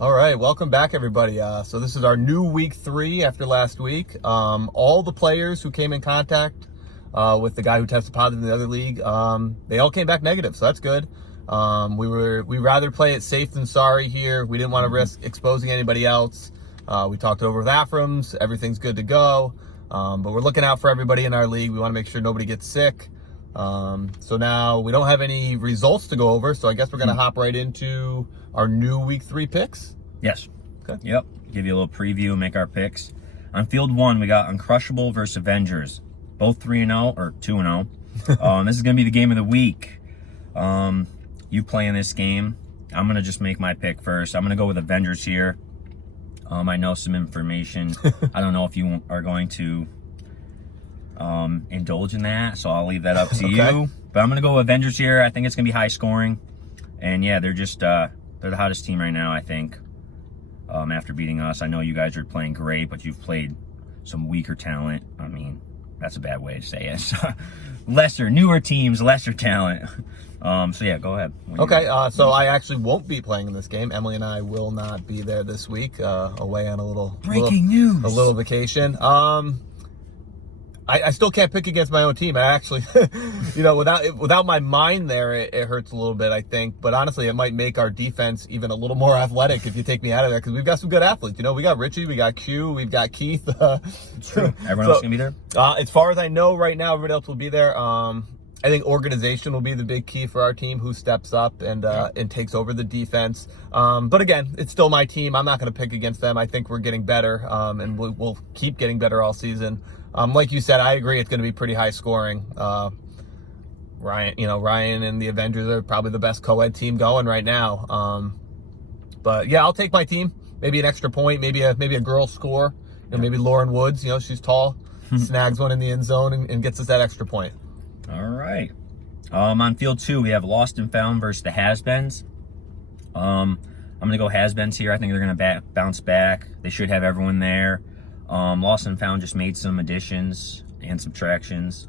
All right, welcome back, everybody. So this is our new week 3 after last week. All the players who came in contact with the guy who tested positive in the other league, they all came back negative, so that's good. We rather play it safe than sorry here. We didn't want to risk exposing anybody else. We talked over with Aframs. Everything's good to go. But we're looking out for everybody in our league. We want to make sure nobody gets sick. So now we don't have any results to go over, so I guess we're going to hop right into our new week 3 picks. Yes. Okay. Yep. Give you a little preview, make our picks. On field 1, we got Uncrushable versus Avengers. Both 3-0 or 2-0. This is going to be the game of the week. You play in this game. I'm going to just make my pick first. I'm going to go with Avengers here. I know some information. I don't know if you are going to indulge in that, so I'll leave that up to you. But I'm going to go with Avengers here. I think it's going to be high scoring. And yeah, they're just they're the hottest team right now, I think. After beating us, I know you guys are playing great, but you've played some weaker talent. I mean, that's a bad way to say it. Newer teams, lesser talent. So yeah, go ahead. Okay, so I actually won't be playing in this game. Emily and I will not be there this week, away on a little vacation. I still can't pick against my own team. I actually, without my mind there, it hurts a little bit, I think. But honestly, it might make our defense even a little more athletic if you take me out of there, because we've got some good athletes. We got Richie, we got Q, we've got Keith. True. Everyone else gonna be there? As far as I know right now, everybody else will be there. I think organization will be the big key for our team, who steps up and takes over the defense. But again, it's still my team. I'm not going to pick against them. I think we're getting better, and we'll keep getting better all season. Like you said, I agree it's going to be pretty high scoring. Ryan and the Avengers are probably the best co-ed team going right now. But yeah, I'll take my team. Maybe an extra point, maybe a girl score. Maybe Lauren Woods, she's tall, snags one in the end zone and gets us that extra point. All right. On field 2, we have Lost and Found versus the Has-Beens. I'm going to go Has-Beens here. I think they're going to bounce back. They should have everyone there. Lost and Found just made some additions and subtractions.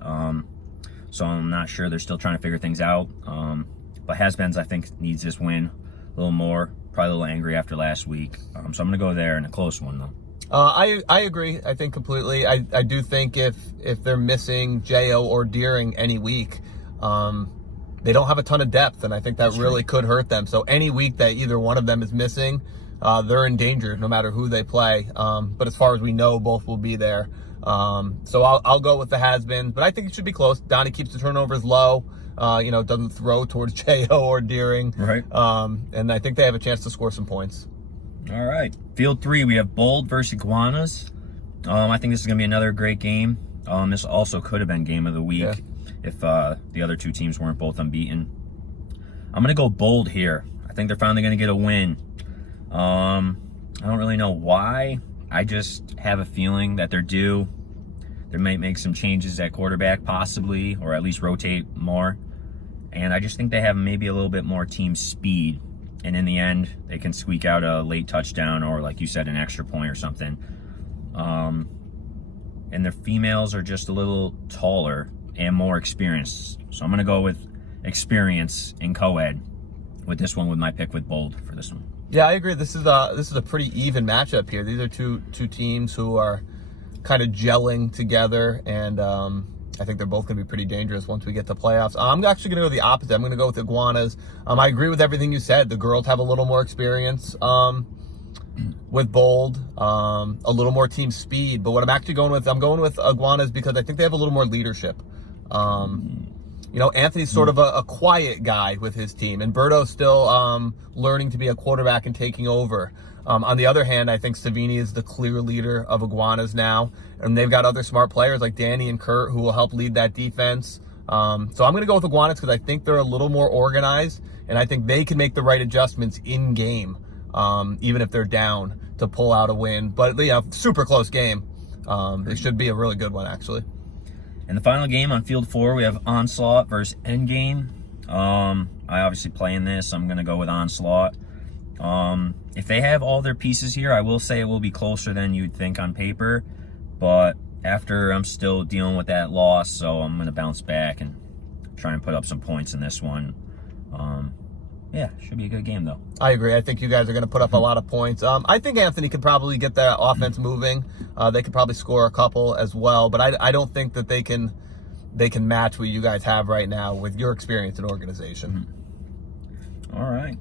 So I'm not sure. They're still trying to figure things out. But Has-Beens, I think, needs this win a little more. Probably a little angry after last week. So I'm going to go there in a close one, though. I agree. I think completely. I do think if they're missing J.O. or Deering any week, they don't have a ton of depth, and I think that really could hurt them. So any week that either one of them is missing, they're in danger no matter who they play. But as far as we know, both will be there. So I'll go with the Has-Beens, but I think it should be close. Donnie keeps the turnovers low. Doesn't throw towards J.O. or Deering. Right. And I think they have a chance to score some points. All right. Field 3, we have Bold versus Iguanas. I think this is going to be another great game. This also could have been game of the week if the other two teams weren't both unbeaten. I'm going to go Bold here. I think they're finally going to get a win. I don't really know why. I just have a feeling that they're due. They might make some changes at quarterback possibly, or at least rotate more. And I just think they have maybe a little bit more team speed. And in the end, they can squeak out a late touchdown or, like you said, an extra point or something. And the females are just a little taller and more experienced. So I'm going to go with experience in co-ed with this one, with my pick with Bold for this one. Yeah, I agree. This is a pretty even matchup here. These are two teams who are kind of gelling together, and I think they're both going to be pretty dangerous once we get to playoffs. I'm actually going to go the opposite. I'm going to go with the Iguanas. I agree with everything you said. The girls have a little more experience with Bold, a little more team speed. But what I'm actually going with, I'm going with Iguanas because I think they have a little more leadership. Anthony's sort of a quiet guy with his team, and Berto's still learning to be a quarterback and taking over. On the other hand, I think Savini is the clear leader of Iguanas now, and they've got other smart players like Danny and Kurt who will help lead that defense. So I'm going to go with Iguanas because I think they're a little more organized, and I think they can make the right adjustments in game, even if they're down, to pull out a win. But super close game. It should be a really good one, actually. In the final game on field 4, we have Onslaught versus Endgame. I obviously play in this. I'm going to go with Onslaught. If they have all their pieces here, I will say it will be closer than you'd think on paper. But after, I'm still dealing with that loss, so I'm going to bounce back and try and put up some points in this one. yeah, should be a good game though. I agree. I think you guys are going to put up a lot of points. I think Anthony could probably get that offense moving. They could probably score a couple as well, but I don't think that they can match what you guys have right now with your experience in organization. All right.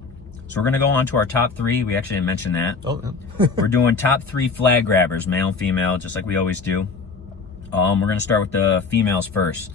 So we're going to go on to our top 3. We actually didn't mention that. Oh, yeah. We're doing top 3 flag grabbers, male and female, just like we always do. We're going to start with the females first.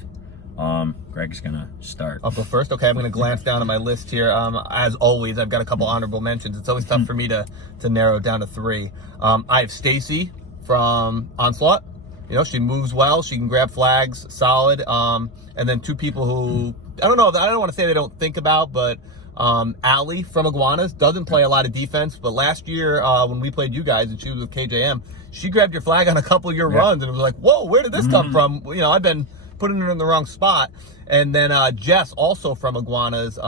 Greg's going to start. I'll go first. Okay, I'm going to glance down at my list here. As always, I've got a couple honorable mentions. It's always tough for me to narrow it down to 3. I have Stacy from Onslaught. You know, she moves well. She can grab flags, solid. And then 2 people who, I don't want to say they don't think about, but Allie from Iguanas doesn't play a lot of defense, but last year when we played you guys and she was with KJM, she grabbed your flag on a couple of your runs and it was like, whoa, where did this come from? You know, I've been putting her in the wrong spot. And then Jess, also from Iguanas,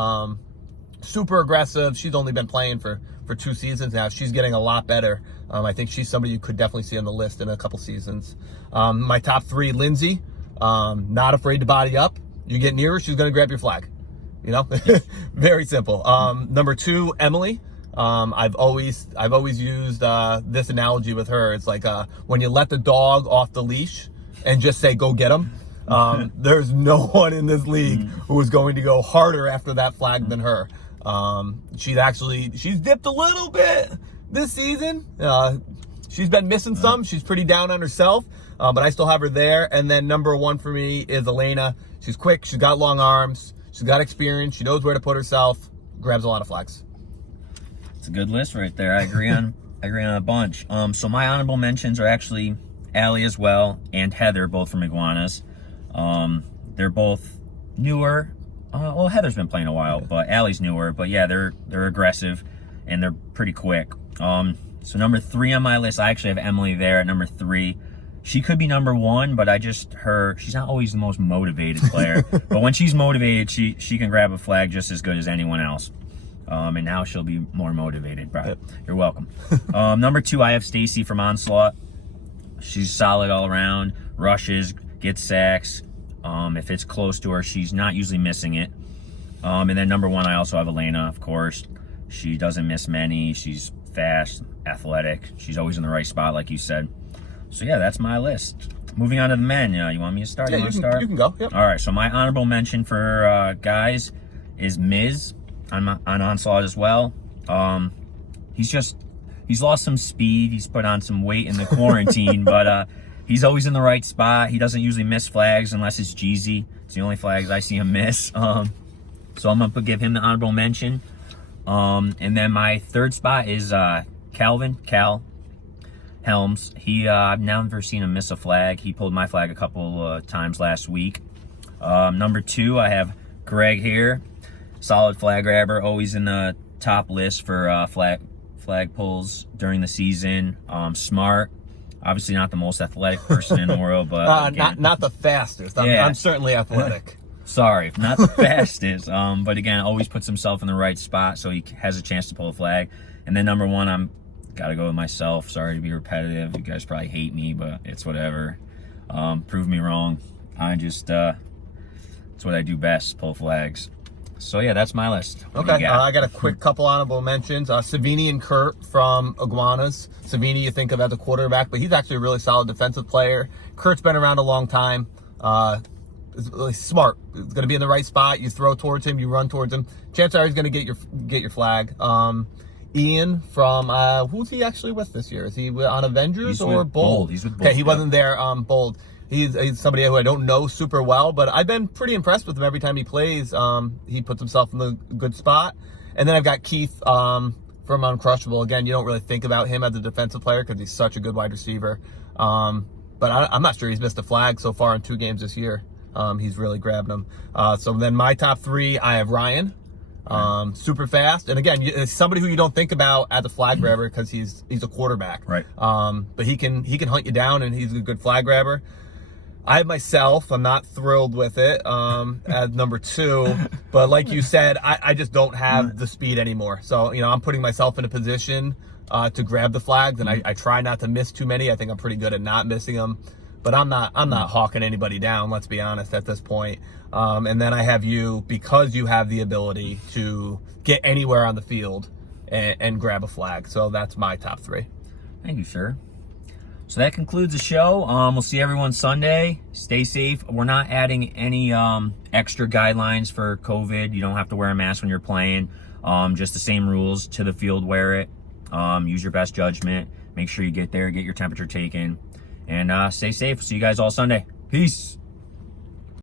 super aggressive. She's only been playing for 2 seasons now. She's getting a lot better. I think she's somebody you could definitely see on the list in a couple seasons. My top 3, Lindsay, not afraid to body up. You get near her, she's going to grab your flag. You know, very simple. Number 2, Emily. I've always used this analogy with her. It's like when you let the dog off the leash and just say, go get him. There's no one in this league who is going to go harder after that flag than her. She's dipped a little bit this season. She's been missing some. She's pretty down on herself, but I still have her there. And then number 1 for me is Elena. She's quick. She's got long arms. She's got experience. She knows where to put herself. Grabs a lot of flags. It's a good list right there. I agree on a bunch. So my honorable mentions are actually Allie as well and Heather, both from Iguanas. They're both newer. Well, Heather's been playing a while, but Allie's newer. But yeah, they're aggressive and they're pretty quick. So number 3 on my list, I actually have Emily there at number 3. She could be number 1, but she's not always the most motivated player. But when she's motivated, she can grab a flag just as good as anyone else. And now she'll be more motivated, bro. Yep. You're welcome. Number 2, I have Stacy from Onslaught. She's solid all around, rushes, gets sacks. If it's close to her, she's not usually missing it. And then number 1, I also have Elena, of course. She doesn't miss many. She's fast, athletic. She's always in the right spot, like you said. So yeah, that's my list. Moving on to the men. You want me to start? Yeah, you can go. Yep. All right. So my honorable mention for guys is Miz on Onslaught as well. He's lost some speed. He's put on some weight in the quarantine, but he's always in the right spot. He doesn't usually miss flags unless it's Jeezy. It's the only flags I see him miss. So I'm gonna give him the honorable mention. And then my 3rd spot is Cal Helms. I've never seen him miss a flag. He pulled my flag a couple times last week. Number 2, I have Greg here. Solid flag grabber, always in the top list for flag pulls during the season. Smart. Obviously not the most athletic person in the world, but not the fastest. I'm certainly athletic. Sorry, not the fastest. But again, always puts himself in the right spot so he has a chance to pull a flag. And then number 1, I'm gotta go with myself. Sorry to be repetitive. You guys probably hate me, but it's whatever. Prove me wrong. It's what I do best, pull flags. So yeah, that's my list. Okay, I got a quick couple honorable mentions. Savini and Kurt from Iguanas. Savini you think of as a quarterback, but he's actually a really solid defensive player. Kurt's been around a long time. Is really smart. He's going to be in the right spot. You throw towards him, you run towards him. Chances are he's going to get your flag. Ian from who's he actually with this year? Is he on Avengers or Bold? He's with Bold. Okay, he wasn't there. Bold. He's somebody who I don't know super well, but I've been pretty impressed with him every time he plays. He puts himself in the good spot. And then I've got Keith from Uncrushable. Again, you don't really think about him as a defensive player because he's such a good wide receiver. But I'm not sure he's missed a flag so far in 2 games this year. He's really grabbed them. So then my top 3, I have Ryan, super fast. And again, somebody who you don't think about as a flag grabber because he's a quarterback. Right. But he can hunt you down and he's a good flag grabber. I have myself. I'm not thrilled with it as number 2. But like you said, I just don't have the speed anymore. So, I'm putting myself in a position to grab the flags. And I try not to miss too many. I think I'm pretty good at not missing them. but I'm not hawking anybody down, let's be honest, at this point. And then I have you, because you have the ability to get anywhere on the field and grab a flag. So that's my top 3. Thank you, sir. So that concludes the show. We'll see everyone Sunday. Stay safe. We're not adding any extra guidelines for COVID. You don't have to wear a mask when you're playing. Just the same rules. To the field, wear it. Use your best judgment. Make sure you get there, get your temperature taken, and stay safe. See you guys all Sunday. Peace.